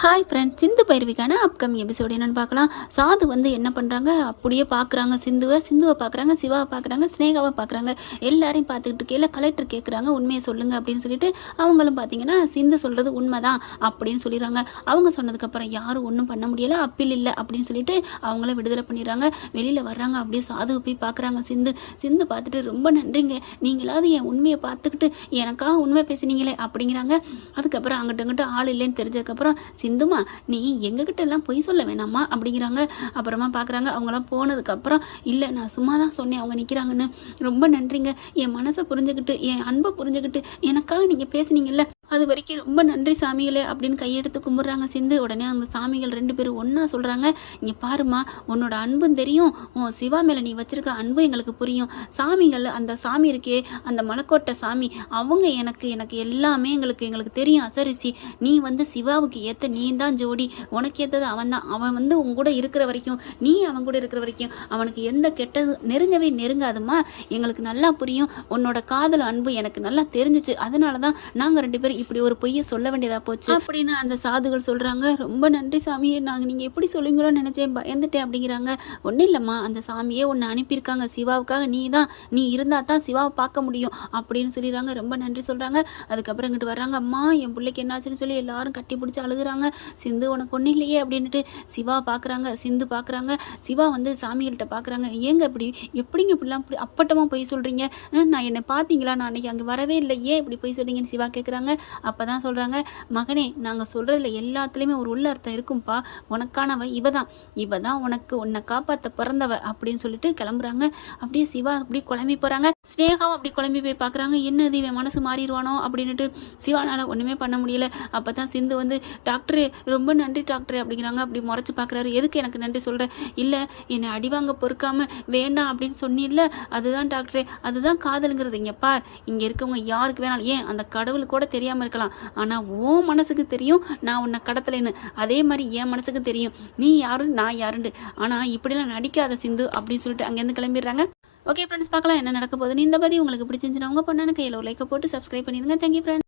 Hi friends, சிந்து பைரவிக்கான upcoming episode என்னென்னு பார்க்கலாம். சாது வந்து என்ன பண்ணுறாங்க, அப்படியே பார்க்குறாங்க சிந்துவை பார்க்குறாங்க, சிவாவை பார்க்குறாங்க, ஸ்னேகாவை பார்க்குறாங்க. எல்லாரையும் பார்த்துக்கிட்டு இருக்கையில் கலெக்டர் கேட்குறாங்க, உண்மையை சொல்லுங்கள் அப்படின்னு சொல்லிட்டு. அவங்களும் பார்த்தீங்கன்னா சிந்து சொல்கிறது உண்மைதான் அப்படின்னு சொல்லிடுறாங்க. அவங்க சொன்னதுக்கப்புறம் யாரும் ஒன்றும் பண்ண முடியலை, அப்பீல் இல்லை அப்படின்னு சொல்லிட்டு அவங்கள விடுதலை பண்ணிடுறாங்க. வெளியில் வர்றாங்க, அப்படியே சாதுவை போய் பார்க்குறாங்க. சிந்து பார்த்துட்டு ரொம்ப நன்றிங்க, நீங்களாவது என் உண்மையை பார்த்துக்கிட்டு எனக்காக உண்மை பேசுனீங்களே அப்படிங்கிறாங்க. அதுக்கப்புறம் அங்கிட்ட ஆள் இல்லைன்னு தெரிஞ்சதுக்கப்புறம், சிந்துமா நீ எங்ககிட்ட எல்லாம் பொய் சொல்ல வேணாமா அப்படிங்கிறாங்க. அப்புறமா பார்க்குறாங்க, அவங்களாம் போனதுக்கப்புறம் இல்லை நான் சும்மா தான் சொன்னேன் அவங்க நிற்கிறாங்கன்னு. ரொம்ப நன்றிங்க, என் மனசை புரிஞ்சுக்கிட்டு என் அன்பை புரிஞ்சுக்கிட்டு எனக்காக நீங்கள் பேசுனீங்கல்ல, அது வரைக்கும் ரொம்ப நன்றி சாமிகளே அப்படின்னு கையெடுத்து கும்பிட்றாங்க சிந்து. உடனே அந்த சாமிகள் 2 பேரும் ஒன்றா சொல்கிறாங்க, இங்கே பாருமா, உன்னோட அன்பும் தெரியும், உன் சிவா மேலே நீ வச்சிருக்க அன்பு எங்களுக்கு புரியும். சாமிகள், அந்த சாமி இருக்கே, அந்த மலைக்கோட்டை சாமி, அவங்க எனக்கு எல்லாமே எங்களுக்கு தெரியும் அசரிசி. நீ வந்து சிவாவுக்கு ஏற்ற நீ தான் ஜோடி, உனக்கு ஏற்றது அவன் தான். அவன் வந்து உன் கூட இருக்கிற வரைக்கும், நீ அவன் கூட இருக்கிற வரைக்கும் அவனுக்கு எந்த கெட்டது நெருங்கவே நெருங்காதுமா. எங்களுக்கு நல்லா புரியும், உன்னோட காதல் அன்பு எனக்கு நல்லா தெரிஞ்சிச்சு. அதனால தான் நாங்கள் 2 பேரும் இப்படி ஒரு பொய்யை சொல்ல வேண்டியதாக போச்சு அப்படின்னு அந்த சாதுகள் சொல்கிறாங்க. ரொம்ப நன்றி சாமியே, நீங்கள் எப்படி சொல்லுங்களோன்னு நினச்சேன், பயந்துட்டேன் அப்படிங்கிறாங்க. ஒன்றும் இல்லைம்மா, அந்த சாமியே ஒன்று அனுப்பியிருக்காங்க சிவாவுக்காக, நீ இருந்தால் தான் சிவாவை பார்க்க முடியும் அப்படின்னு சொல்லிடுறாங்க. ரொம்ப நன்றி சொல்கிறாங்க. அதுக்கப்புறம் இங்கிட்டு வர்றாங்க, அம்மா என் பிள்ளைக்கு என்னாச்சுன்னு சொல்லி எல்லாரும் கட்டி பிடிச்சி அழுகுறாங்க. சிந்து உனக்கு ஒன்றும் இல்லையே அப்படின்ட்டு சிவா பார்க்குறாங்க, சிந்து பார்க்குறாங்க. சிவா வந்து சாமிகள்கிட்ட பார்க்குறாங்க, ஏங்க எப்படிங்க இப்படிலாம் இப்படி அப்பட்டமாக போய் சொல்கிறீங்க, நான் என்னை பார்த்தீங்களா, நான் அன்றைக்கி அங்கே வரவே இல்லை, ஏன் இப்படி போய் சொல்கிறீங்கன்னு சிவா கேட்குறாங்க. அப்போ தான் சொல்கிறாங்க, மகனே நாங்கள் சொல்கிறதுல எல்லாத்துலேயுமே ஒரு உள்ள அர்த்தம் இருக்கும்பா, உனக்கானவ இவ தான் உனக்கு உன்னை காப்பாற்ற பிறந்தவ அப்படின்னு சொல்லிட்டு கிளம்புறாங்க. அப்படியே சிவா அப்படியே குழம்பி போகிறாங்க. ஸ்னேகாவும் அப்படி குழம்பி போய் பார்க்குறாங்க, என்னது இவன் மனசு மாறிடுவானோ அப்படின்ட்டு. சிவானால் ஒன்றுமே பண்ண முடியல. அப்போ தான் சிந்து வந்து, டாக்டரு ரொம்ப நன்றி டாக்டரு அப்படிங்கிறாங்க. அப்படி முறைச்சி பார்க்குறாரு, எதுக்கு எனக்கு நன்றி சொல்கிறேன், இல்லை என்னை அடிவாங்க பொறுக்காமல் வேண்டாம் அப்படின்னு சொன்னில்ல, அதுதான் டாக்டரே, அதுதான் காதலுங்கிறது. இங்கே பார், இங்கே இருக்கவங்க யாருக்கு வேணாலும், ஏன் அந்த கடவுள் கூட தெரியாமல் இருக்கலாம், ஆனால் உன் மனசுக்கு தெரியும் நான் உன்னை கடத்தலைன்னு, அதே மாதிரி என் மனசுக்கு தெரியும் நீ யாரும் நான் யாருண்டு. ஆனால் இப்படிலாம் நடிக்காத சிந்து அப்படின்னு சொல்லிட்டு அங்கேருந்து கிளம்பிடுறாங்க. ஓகே ஃப்ரெண்ட்ஸ், பார்க்கலாம் என்ன நடக்க போகுதுன்னு. இந்த பதி உங்களுக்கு பிடிச்சிருந்துச்சுன்னா உங்கள் பொண்ணான கையில் ஒரு லைக்கை போட்டு சப்ஸ்கிரைப் பண்ணிடுங்க. Thank you friends.